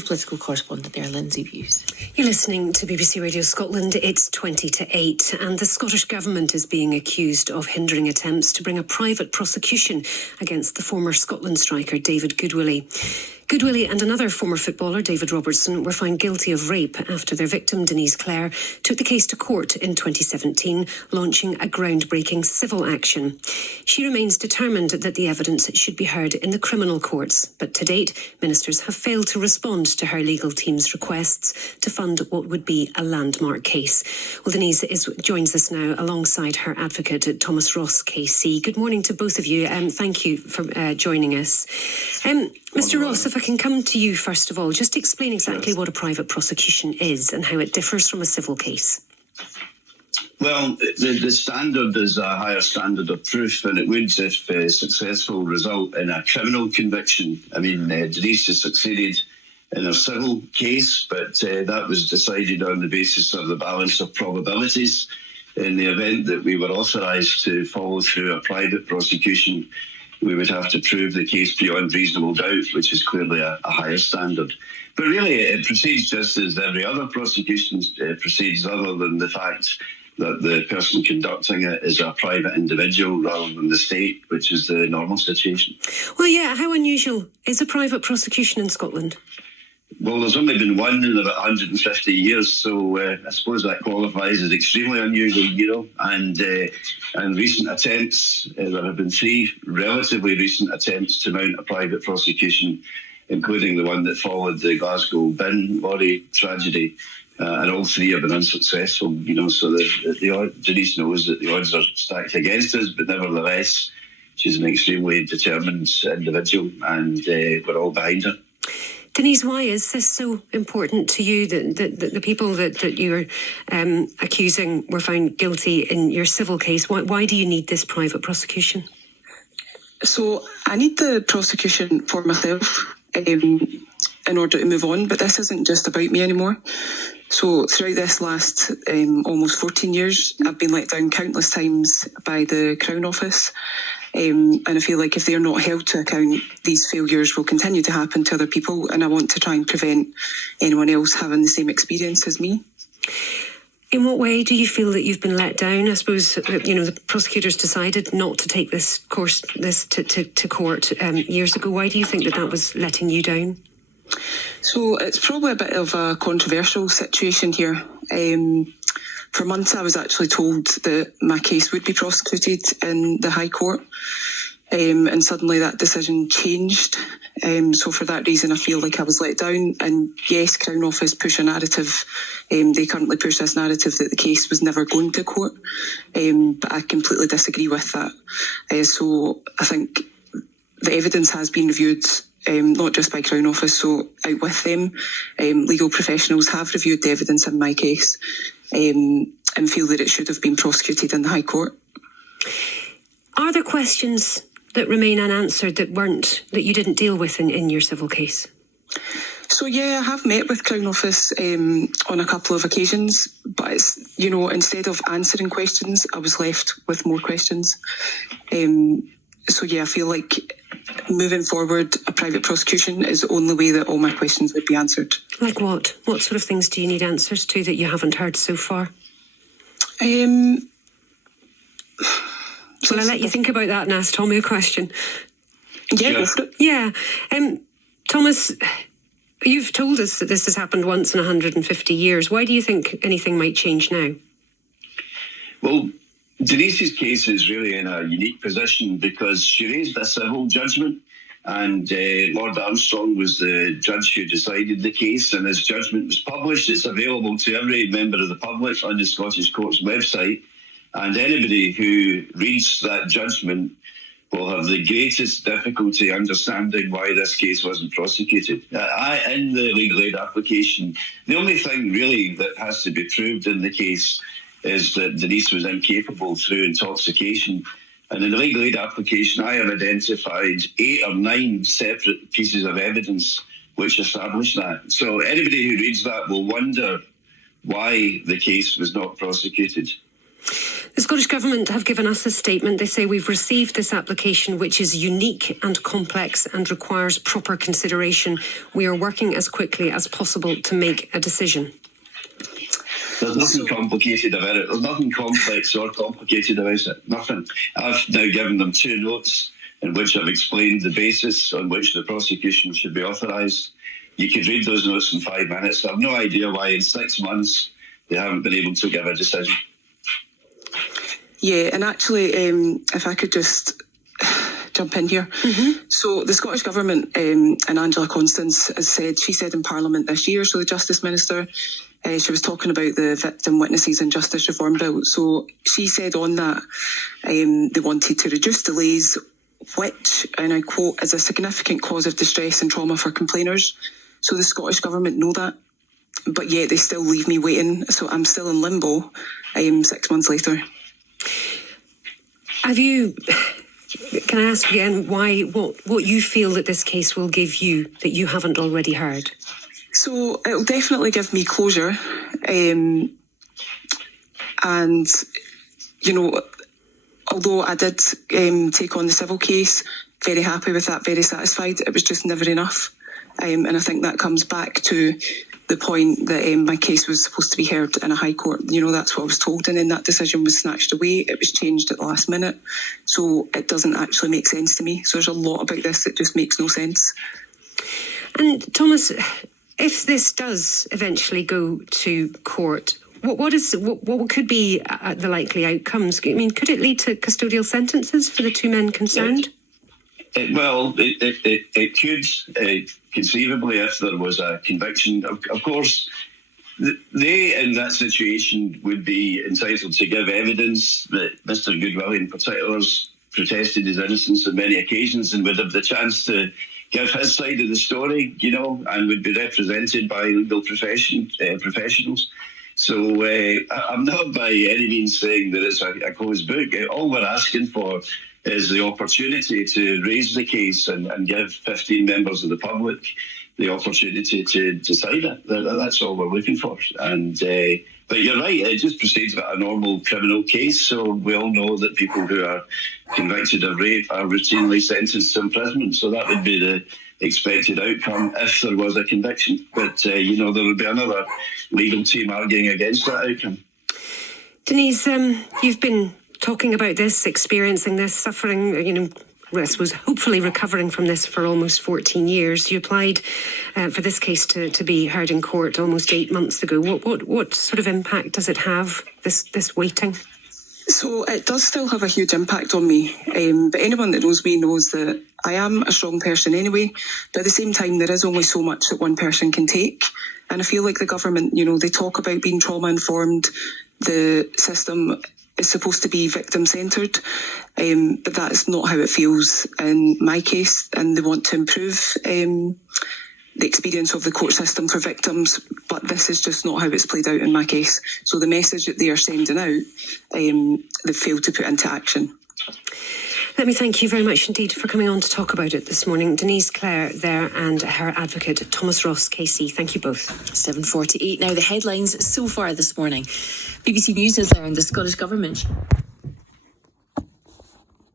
Political correspondent there, Lindsay Hughes. You're listening to BBC Radio Scotland. It's 20 to 8, and the Scottish Government is being accused of hindering attempts to bring a private prosecution against the former Scotland striker David Goodwill. Goodwill and another former footballer, David Robertson, were found guilty of rape after their victim, Denise Clair, took the case to court in 2017, launching a groundbreaking civil action. She remains determined that the evidence should be heard in the criminal courts, but to date, ministers have failed to respond to her legal team's requests to fund what would be a landmark case. Well, Denise joins us now alongside her advocate, Thomas Ross KC. Good morning to both of you. Thank you for joining us. Mr. Ross, if I can come to you first of all, just explain exactly what a private prosecution is and how it differs from a civil case. Well, the standard is a higher standard of proof than it would if a successful result in a criminal conviction. I mean, Denise has succeeded in a civil case, but that was decided on the basis of the balance of probabilities. In the event that we were authorised to follow through a private prosecution, we would have to prove the case beyond reasonable doubt, which is clearly a higher standard. But really, it proceeds just as every other prosecution proceeds, other than the fact that the person conducting it is a private individual rather than the state, which is the normal situation. Well, yeah, how unusual is a private prosecution in Scotland? Well, there's only been one in about 150 years, so I suppose that qualifies as extremely unusual, you know. And recent attempts, there have been 3 relatively recent attempts to mount a private prosecution, including the one that followed the Glasgow bin lorry tragedy, and all 3 have been unsuccessful, you know. So Denise knows that the odds are stacked against us, but nevertheless, she's an extremely determined individual, and we're all behind her. Denise, why is this so important to you that the people that you're accusing were found guilty in your civil case? Why do you need this private prosecution? So I need the prosecution for myself in order to move on, but this isn't just about me anymore. So throughout this last almost 14 years, I've been let down countless times by the Crown Office. And I feel like if they're not held to account, these failures will continue to happen to other people, and I want to try and prevent anyone else having the same experience as me. In what way do you feel that you've been let down? I suppose, you know, the prosecutors decided not to take this to court years ago. Why do you think that was letting you down? So it's probably a bit of a controversial situation here. For months, I was actually told that my case would be prosecuted in the High Court, and suddenly that decision changed. So for that reason, I feel like I was let down. And yes, Crown Office push a narrative. They currently push this narrative that the case was never going to court, but I completely disagree with that. So I think the evidence has been reviewed, not just by Crown Office, so out with them. Legal professionals have reviewed the evidence in my case, and feel that it should have been prosecuted in the High Court. Are there questions that remain unanswered that you didn't deal with in your civil case? So yeah, I have met with Crown Office on a couple of occasions, but it's, you know, instead of answering questions, I was left with more questions. So yeah, I feel like moving forward, a private prosecution is the only way that all my questions would be answered. Like what? What sort of things do you need answers to that you haven't heard so far? Shall I let you think about that and ask Tommy a question? Yeah, go for it. Yeah. Thomas, you've told us that this has happened once in 150 years. Why do you think anything might change now? Well, Denise's case is really in a unique position because she raised a civil judgment, and Lord Armstrong was the judge who decided the case, and his judgment was published. It's available to every member of the public on the Scottish Court's website, and anybody who reads that judgment will have the greatest difficulty understanding why this case wasn't prosecuted. In the legal aid application, the only thing really that has to be proved in the case is that Denise was incapable through intoxication. And in the legal aid application, I have identified 8 or 9 separate pieces of evidence which establish that. So anybody who reads that will wonder why the case was not prosecuted. The Scottish Government have given us a statement. They say we've received this application, which is unique and complex and requires proper consideration. We are working as quickly as possible to make a decision. There's nothing complicated about it. There's nothing complex or complicated about it. Nothing. I've now given them 2 notes in which I've explained the basis on which the prosecution should be authorised. You could read those notes in 5 minutes. I have no idea why in 6 months they haven't been able to give a decision. Yeah, and actually, if I could just jump in here. So the Scottish Government and Angela Constance has said, she said in Parliament this year, so the Justice Minister, she was talking about the Victim Witnesses and Justice Reform Bill. So she said on that they wanted to reduce delays, which, and I quote, is a significant cause of distress and trauma for complainers. So the Scottish Government know that, but yet they still leave me waiting. So I'm still in limbo 6 months later. Have you, can I ask again, what you feel that this case will give you that you haven't already heard? So it'll definitely give me closure. And, you know, although I did take on the civil case, very happy with that, very satisfied, it was just never enough. And I think that comes back to the point that my case was supposed to be heard in a high court. You know, that's what I was told, and then that decision was snatched away. It was changed at the last minute. So it doesn't actually make sense to me. So there's a lot about this that just makes no sense. And Thomas, if this does eventually go to court, what could be the likely outcomes? I mean, could it lead to custodial sentences for the 2 men concerned? It could, conceivably, if there was a conviction. Of course, they, in that situation, would be entitled to give evidence that Mr. Goodwill, in particular, protested his innocence on many occasions and would have the chance to give his side of the story, you know, and would be represented by legal professionals. So I'm not by any means saying that it's a closed book. All we're asking for is the opportunity to raise the case and give 15 members of the public the opportunity to decide it. That's all we're looking for. And but you're right, it just proceeds with a normal criminal case. So we all know that people who are convicted of rape are routinely sentenced to imprisonment. So that would be the expected outcome if there was a conviction. But, you know, there would be another legal team arguing against that outcome. Denise, you've been talking about this, experiencing this, suffering, you know, this was hopefully recovering from this for almost 14 years. You applied for this case to be heard in court almost 8 months ago. What sort of impact does it have, this waiting? So it does still have a huge impact on me. But anyone that knows me knows that I am a strong person anyway. But at the same time, there is only so much that one person can take. And I feel like the government, you know, they talk about being trauma-informed. The system is supposed to be victim-centred, but that is not how it feels in my case, and they want to improve the experience of the court system for victims, but this is just not how it's played out in my case. So the message that they are sending out, they've failed to put into action. Let me thank you very much indeed for coming on to talk about it this morning. Denise Clair there and her advocate Thomas Ross KC. Thank you both. 7:48 now. The headlines so far this morning. BBC News has learned the Scottish Government